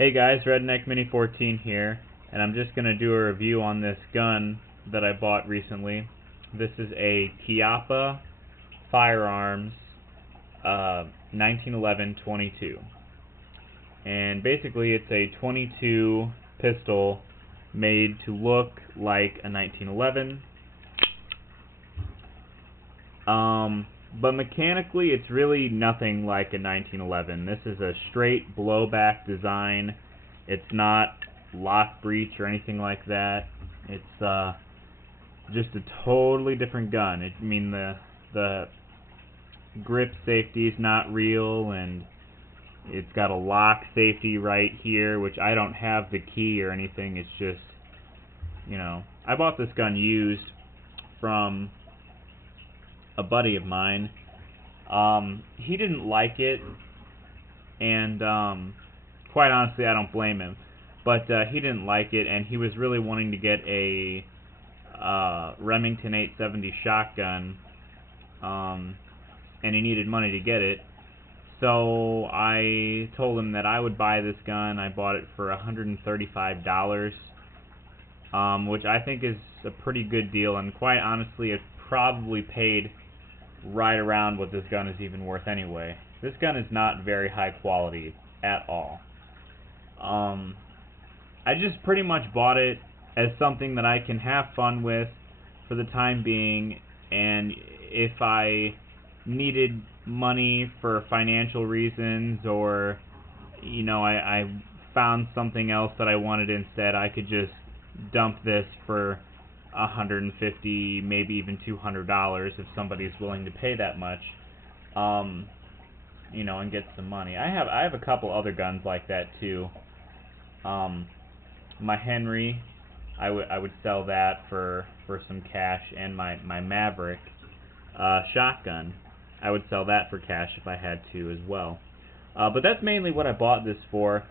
Hey guys, Redneck Mini 14 here, and I'm just going to do a review on this gun that I bought recently. This is a Chiappa Firearms 1911-22, and basically it's a 22 pistol made to look like a 1911. But mechanically it's really nothing like a 1911. This is a straight blowback design. It's not lock breech or anything like that. It's just a totally different gun. The grip safety is not real, and it's got a lock safety right here, which I don't have the key or anything. It's just, I bought this gun used from a buddy of mine. He didn't like it, and quite honestly I don't blame him, but he didn't like it, and he was really wanting to get a Remington 870 shotgun, and he needed money to get it. So I told him that I would buy this gun. I bought it for $135, which I think is a pretty good deal, and quite honestly it probably paid right around what this gun is even worth anyway. This gun is not very high quality at all. I just pretty much bought it as something that I can have fun with for the time being, and if I needed money for financial reasons, or I found something else that I wanted instead, I could just dump this for $150, maybe even $200 if somebody's willing to pay that much, and get some money. I have a couple other guns like that too. My Henry, I would sell that for some cash, and my Maverick shotgun, I would sell that for cash if I had to as well. But that's mainly what I bought this for.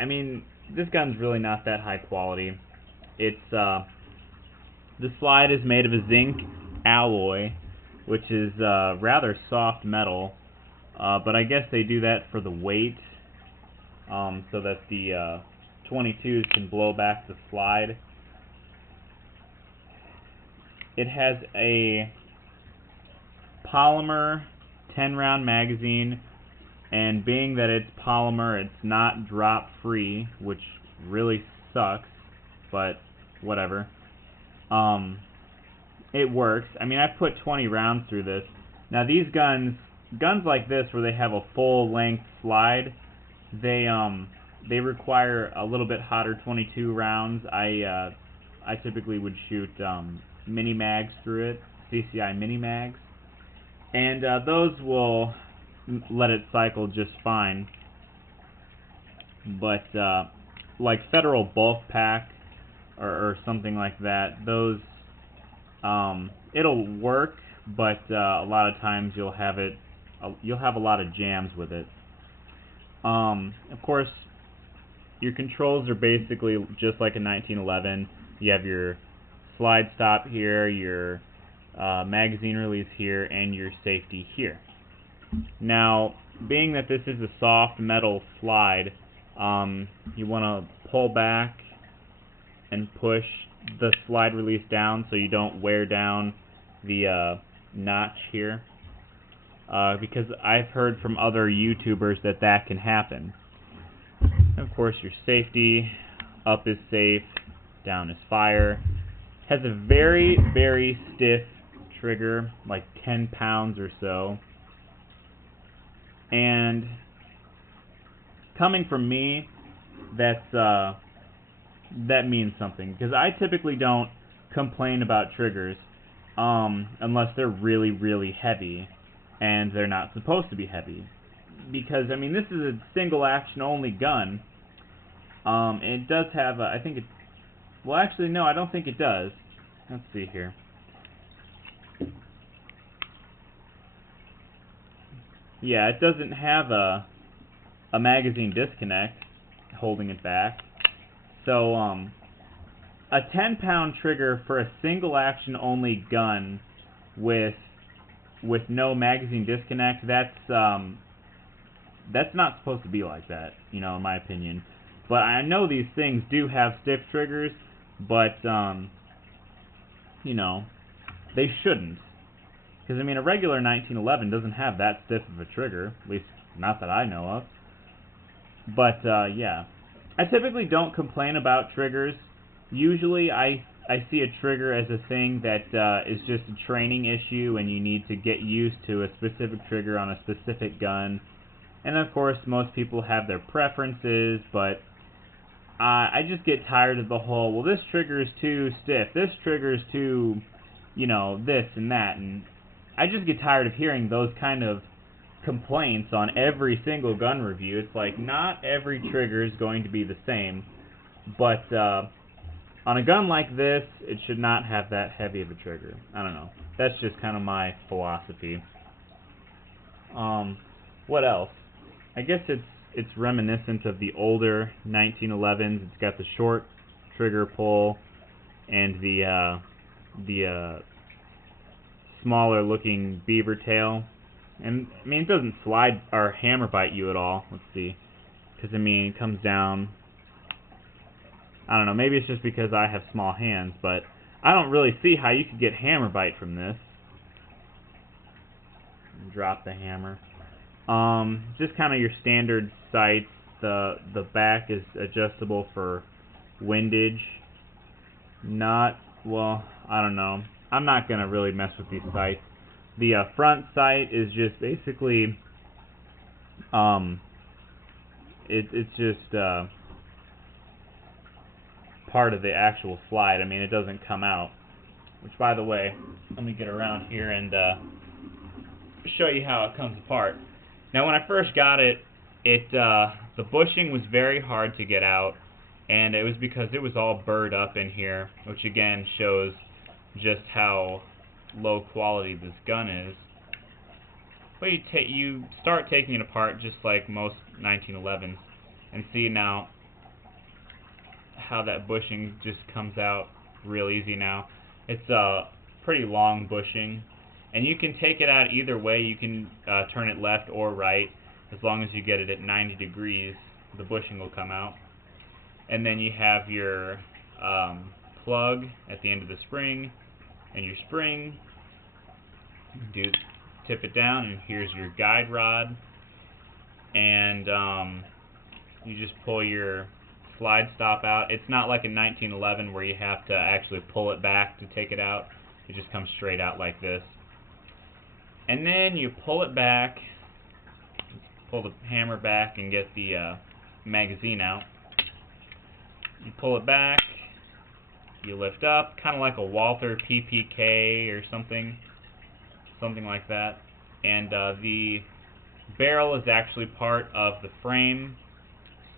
I mean, this gun's really not that high quality. The slide is made of a zinc alloy, which is rather soft metal, but I guess they do that for the weight, so that the 22s can blow back the slide. It has a polymer 10-round magazine, and being that it's polymer, it's not drop free, which really sucks, but whatever. It works. I mean, I've put 20 rounds through this. Now these guns like this, where they have a full length slide, they require a little bit hotter 22 rounds. I typically would shoot mini mags through it, CCI mini mags, and those will let it cycle just fine. But like Federal Bulk Pack or something like that, those it'll work, but a lot of times you'll have a lot of jams with it. Of course, your controls are basically just like a 1911. You have your slide stop here, your magazine release here, and your safety here. Now, being that this is a soft metal slide, you want to pull back and push the slide release down so you don't wear down the notch here, because I've heard from other YouTubers that can happen. Of course, your safety, up is safe, down is fire. Has a very, very stiff trigger, like 10 pounds or so. And coming from me, that means something, because I typically don't complain about triggers unless they're really, really heavy, and they're not supposed to be heavy. Because, I mean, this is a single action only gun. It does have a, well, actually, no, I don't think it does. Let's see here. Yeah, it doesn't have a magazine disconnect holding it back. So, a 10-pound trigger for a single action only gun with no magazine disconnect, that's not supposed to be like that, in my opinion. But I know these things do have stiff triggers, but you know, they shouldn't. Because I mean, a regular 1911 doesn't have that stiff of a trigger, at least not that I know of. But yeah, I typically don't complain about triggers. Usually, I see a trigger as a thing that is just a training issue, and you need to get used to a specific trigger on a specific gun. And of course, most people have their preferences, but I just get tired of the whole, well, this trigger is too stiff, this trigger is too, you know, this and that, and I just get tired of hearing those kind of complaints on every single gun review. It's like, not every trigger is going to be the same, but on a gun like this, it should not have that heavy of a trigger. I don't know. That's just kind of my philosophy. What else? I guess it's reminiscent of the older 1911s. It's got the short trigger pull and the smaller looking beaver tail. And I mean, it doesn't slide or hammer bite you at all. Let's see, because I mean, it comes down. I don't know. Maybe it's just because I have small hands, but I don't really see how you could get hammer bite from this. Drop the hammer. Just kind of your standard sights. The back is adjustable for windage. Not, well, I don't know. I'm not gonna really mess with these sights. The front sight is just basically, it's just part of the actual slide. I mean, it doesn't come out. Which, by the way, let me get around here and show you how it comes apart. Now, when I first got it, the bushing was very hard to get out, and it was because it was all burred up in here, which again shows just how low quality this gun is. But you start taking it apart just like most 1911s, and see now how that bushing just comes out real easy now. It's a pretty long bushing, and you can take it out either way. You can turn it left or right. As long as you get it at 90 degrees, the bushing will come out. And then you have your plug at the end of the spring, and your spring. Tip it down, and here's your guide rod. And you just pull your slide stop out. It's not like a 1911 where you have to actually pull it back to take it out. It just comes straight out like this. And then you pull it back, pull the hammer back and get the magazine out. You pull it back, you lift up, kind of like a Walther PPK or something like that. And the barrel is actually part of the frame.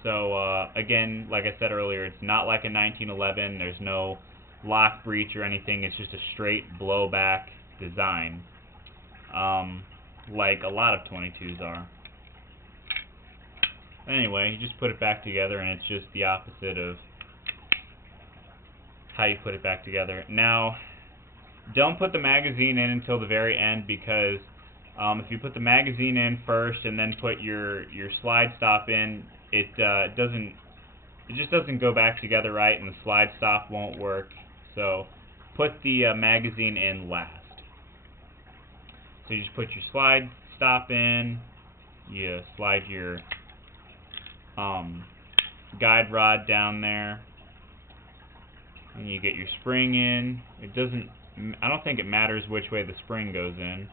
So again, like I said earlier, it's not like a 1911. There's no lock breech or anything. It's just a straight blowback design, like a lot of 22s are. Anyway, you just put it back together, and it's just the opposite of how you put it back together. Now, don't put the magazine in until the very end, because if you put the magazine in first and then put your slide stop in, it just doesn't go back together right, and the slide stop won't work. So put the magazine in last. So you just put your slide stop in, you slide your guide rod down there, and you get your spring in. I don't think it matters which way the spring goes in,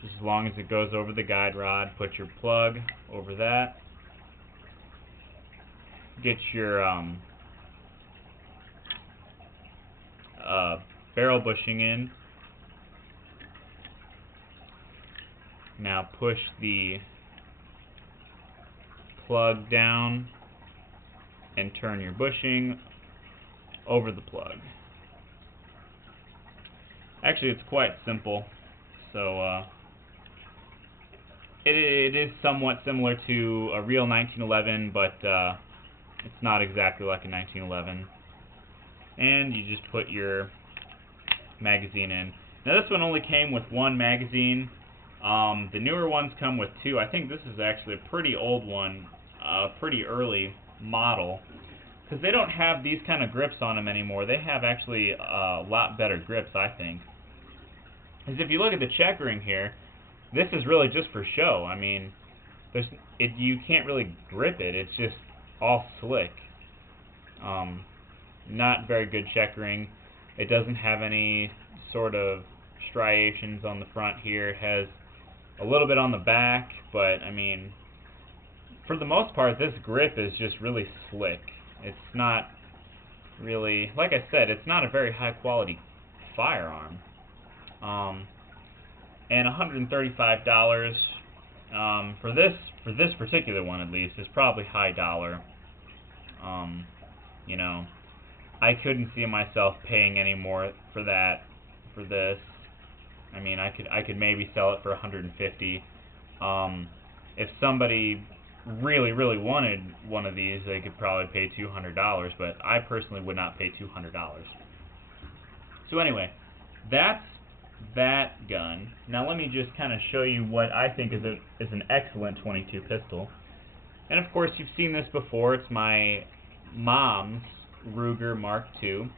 just as long as it goes over the guide rod. Put your plug over that. Get your barrel bushing in. Now push the plug down and turn your bushing over the plug. Actually, it's quite simple. So it is somewhat similar to a real 1911, but it's not exactly like a 1911. And you just put your magazine in. Now this one only came with one magazine. The newer ones come with two. I think this is actually a pretty old one, pretty early model, because they don't have these kind of grips on them anymore. They have actually a lot better grips, I think. Because if you look at the checkering here, this is really just for show. I mean, you can't really grip it. It's just all slick. Not very good checkering. It doesn't have any sort of striations on the front here. It has a little bit on the back, but I mean, for the most part, this grip is just really slick. It's not really, like I said, it's not a very high quality firearm. And $135 for this particular one, at least, is probably high dollar. You know, I couldn't see myself paying any more for this. I mean, I could maybe sell it for $150. If somebody really wanted one of these, they could probably pay $200, but I personally would not pay $200. So anyway, that's that gun. Now let me just kind of show you what I think is an excellent .22 pistol. And of course, you've seen this before. It's my mom's Ruger Mark II,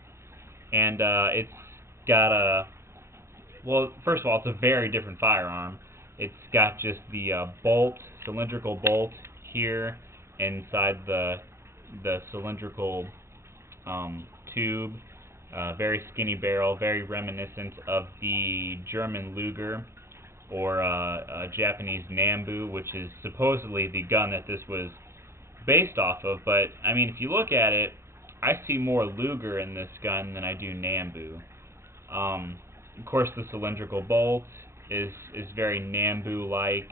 and it's got a, well, first of all, it's a very different firearm. It's got just the cylindrical bolt here inside the cylindrical tube. Very skinny barrel, very reminiscent of the German Luger or Japanese Nambu, which is supposedly the gun that this was based off of. But I mean, if you look at it, I see more Luger in this gun than I do Nambu. Of course, the cylindrical bolt is very Nambu-like.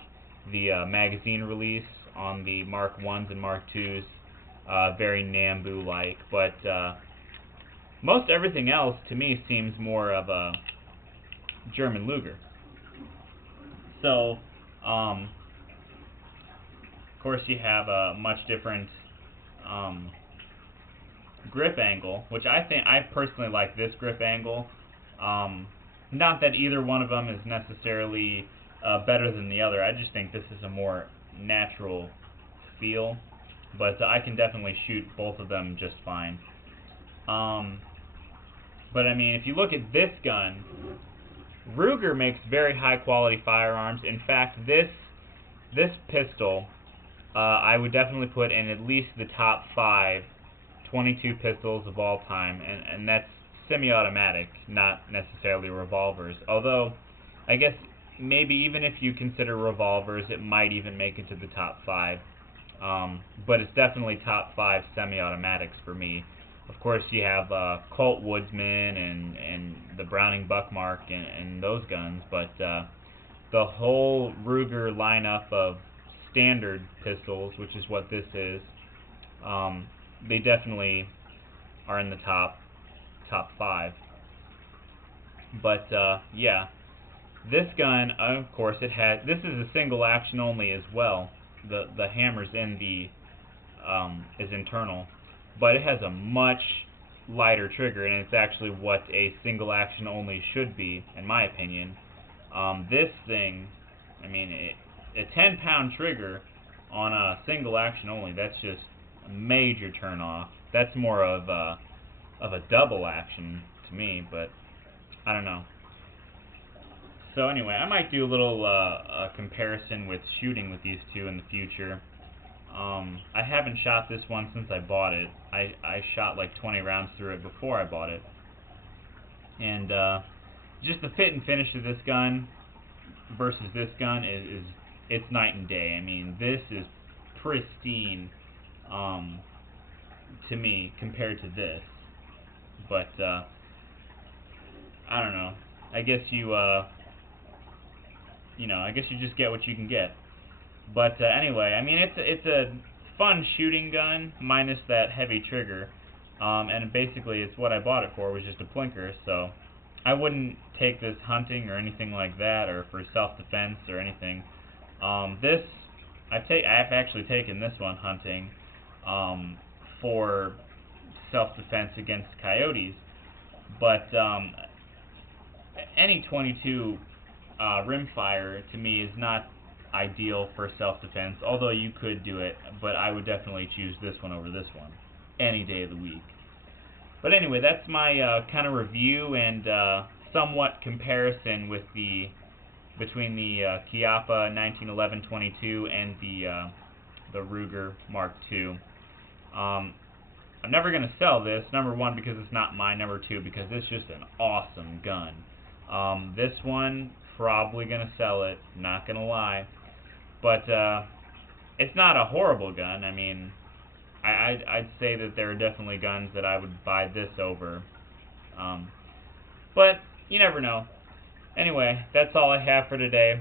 The magazine release on the Mark 1s and Mark 2s, very Nambu-like. But most everything else, to me, seems more of a German Luger. So, of course, you have a much different grip angle, which I personally like this grip angle. Not that either one of them is necessarily better than the other. I just think this is a more natural feel, but I can definitely shoot both of them just fine. But I mean, if you look at this gun, Ruger makes very high quality firearms. In fact, this pistol I would definitely put in at least the top 5 .22 pistols of all time, and that's semi-automatic, not necessarily revolvers. Although, I guess maybe even if you consider revolvers, it might even make it to the top 5. But it's definitely top 5 semi-automatics for me. Of course, you have Colt Woodsman and the Browning Buckmark and those guns, but the whole Ruger lineup of standard pistols, which is what this is, they definitely are in the top 5. But yeah, this gun, of course, this is a single action only as well. The hammer's in the is internal, but it has a much lighter trigger, and it's actually what a single action only should be, in my opinion. This thing, I mean, a 10-pound trigger on a single action only, that's just a major turn off. That's more of a double action to me, but I don't know. So anyway, I might do a little comparison with shooting with these two in the future. I haven't shot this one since I bought it. I shot like 20 rounds through it before I bought it. And just the fit and finish of this gun versus this gun it's night and day. I mean, this is pristine to me compared to this. But I don't know. I guess I guess you just get what you can get. But anyway, I mean, it's a fun shooting gun minus that heavy trigger, and basically it's what I bought it for, was just a plinker. So I wouldn't take this hunting or anything like that, or for self-defense or anything. I've actually taken this one hunting for self-defense against coyotes, but any .22 rimfire to me is not ideal for self-defense, although you could do it, but I would definitely choose this one over this one any day of the week. But anyway, that's my kind of review and somewhat comparison with between the Chiappa 1911-22 and the Ruger Mark II. I'm never going to sell this, number one, because it's not mine, number two, because it's just an awesome gun. This one, probably going to sell it, not going to lie. But it's not a horrible gun. I mean, I'd say that there are definitely guns that I would buy this over. But you never know. Anyway, that's all I have for today.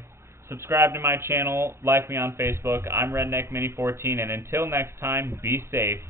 Subscribe to my channel, like me on Facebook. I'm RedneckMini14, and until next time, be safe.